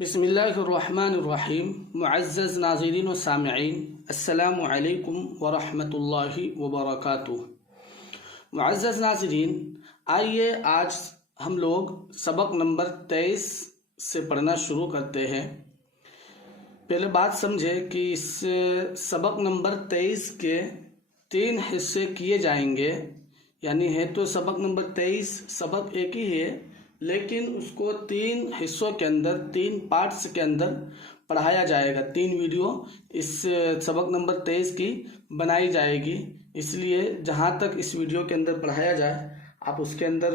बिस्मिल्लाहिर्रहमानिर्रहीम। मुअज़्ज़ज़ नाज़रीन व सामिईन, अस्सलामु अलैकुम व रहमतुल्लाहि व बरकातुहू। मुअज़्ज़ज़ नाज़रीन, आइए आज हम लोग सबक नंबर 23 से पढ़ना शुरू करते हैं। पहले बात समझे कि इस सबक नंबर 23 के 3 हिस्से किए जाएंगे, यानी है तो सबक नंबर 23 सबक एक ही है, लेकिन उसको 3 हिस्सों के अंदर 3 पार्ट्स के अंदर पढ़ाया जाएगा। 3 वीडियो इस सबक नंबर 23 की बनाई जाएगी। इसलिए जहाँ तक इस वीडियो के अंदर पढ़ाया जाए आप उसके अंदर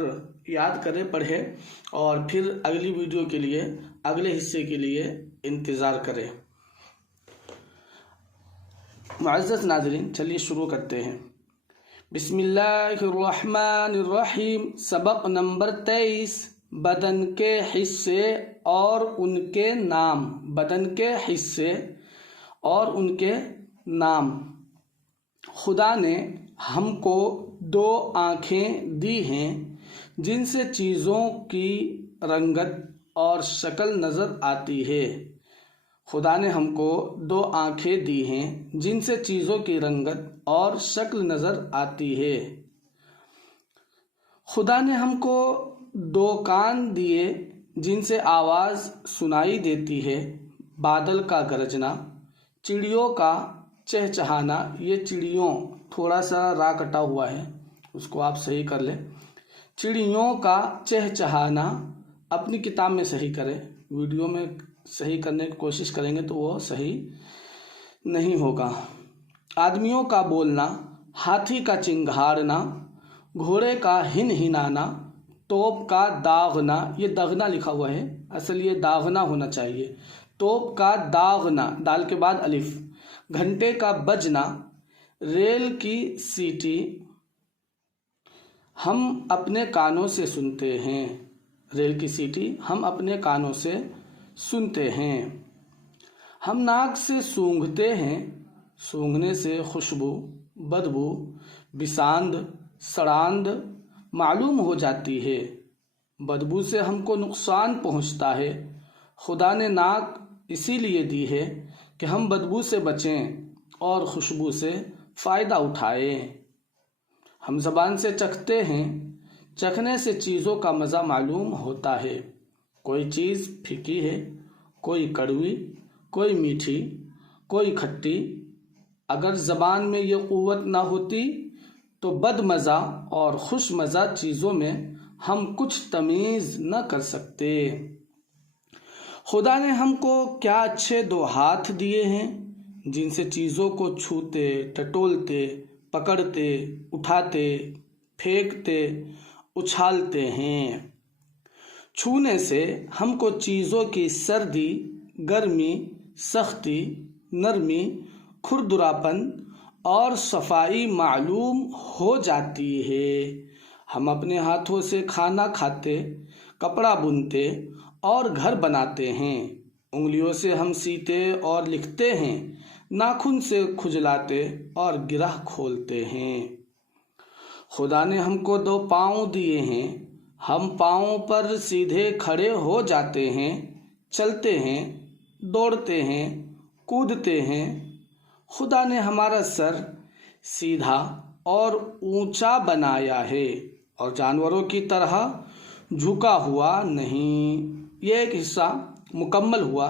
याद करें, पढ़ें और फिर अगली वीडियो के लिए, अगले हिस्से के लिए इंतज़ार करें। मुअज़्ज़ज़ नाज़रीन, चलिए शुरू करते हैं। बिस्मिल्लाहिर्रहमानिर्रहीम। सबक नंबर 23, बदन के हिस्से और उनके नाम। बदन के हिस्से और उनके नाम। खुदा ने हमको 2 आँखें दी हैं जिनसे चीज़ों की रंगत और शक्ल नज़र आती है। खुदा ने हमको 2 आँखें दी हैं जिनसे चीज़ों की रंगत और शक्ल नज़र आती है। खुदा ने हमको 2 कान दिए जिनसे आवाज़ सुनाई देती है। बादल का गरजना, चिड़ियों का चहचहाना। ये चिड़ियों थोड़ा सा रा कटा हुआ है, उसको आप सही कर लें। चिड़ियों का चहचहाना अपनी किताब में सही करें, वीडियो में सही करने की कोशिश करेंगे तो वो सही नहीं होगा। आदमियों का बोलना, हाथी का चिंघाड़ना, घोड़े का हिनहिनाना, तोप का दागना। ये दगना लिखा हुआ है, असल ये दागना होना चाहिए। तोप का दागना, दाल के बाद अलिफ। घंटे का बजना, रेल की सीटी हम अपने कानों से सुनते हैं। रेल की सीटी हम अपने कानों से सुनते हैं। हम नाक से सूंघते हैं, सूंघने से खुशबू, बदबू, बिसांद, सड़ांद मालूम हो जाती है। बदबू से हमको नुकसान पहुंचता है। खुदा ने नाक इसीलिए दी है कि हम बदबू से बचें और खुशबू से फ़ायदा उठाएं। हम ज़बान से चखते हैं, चखने से चीज़ों का मज़ा मालूम होता है। कोई चीज़ फीकी है, कोई कड़वी, कोई मीठी, कोई खट्टी। अगर ज़बान में ये क़ुव्वत ना होती तो बदमज़ा और खुशमज़ा चीज़ों में हम कुछ तमीज़ न कर सकते। खुदा ने हमको क्या अच्छे 2 हाथ दिए हैं जिनसे चीज़ों को छूते, टटोलते, पकड़ते, उठाते, फेंकते, उछालते हैं। छूने से हमको चीज़ों की सर्दी, गर्मी, सख्ती, नरमी, खुरदरापन और सफाई मालूम हो जाती है। हम अपने हाथों से खाना खाते, कपड़ा बुनते और घर बनाते हैं। उंगलियों से हम सीते और लिखते हैं, नाखून से खुजलाते और गिरह खोलते हैं। खुदा ने हमको 2 पाँव दिए हैं। हम पाँवों पर सीधे खड़े हो जाते हैं, चलते हैं, दौड़ते हैं, कूदते हैं। खुदा ने हमारा सर सीधा और ऊंचा बनाया है और जानवरों की तरह झुका हुआ नहीं। ये एक हिस्सा मुकम्मल हुआ,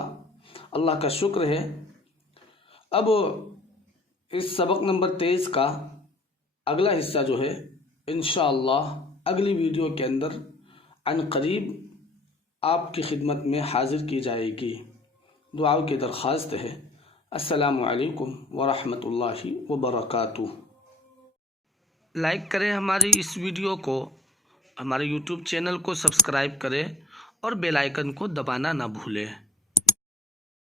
अल्लाह का शुक्र है। अब इस सबक नंबर 23 का अगला हिस्सा जो है इंशाअल्लाह अगली वीडियो के अंदर अनकरीब आपकी खिदमत में हाजिर की जाएगी। दुआओं की दरख्वास्त है। अस्सलामु अलैकुम व रहमतुल्लाहि व बरकातुहू। लाइक करें हमारी इस वीडियो को, हमारे YouTube चैनल को सब्सक्राइब करें और बेल आइकन को दबाना ना भूलें।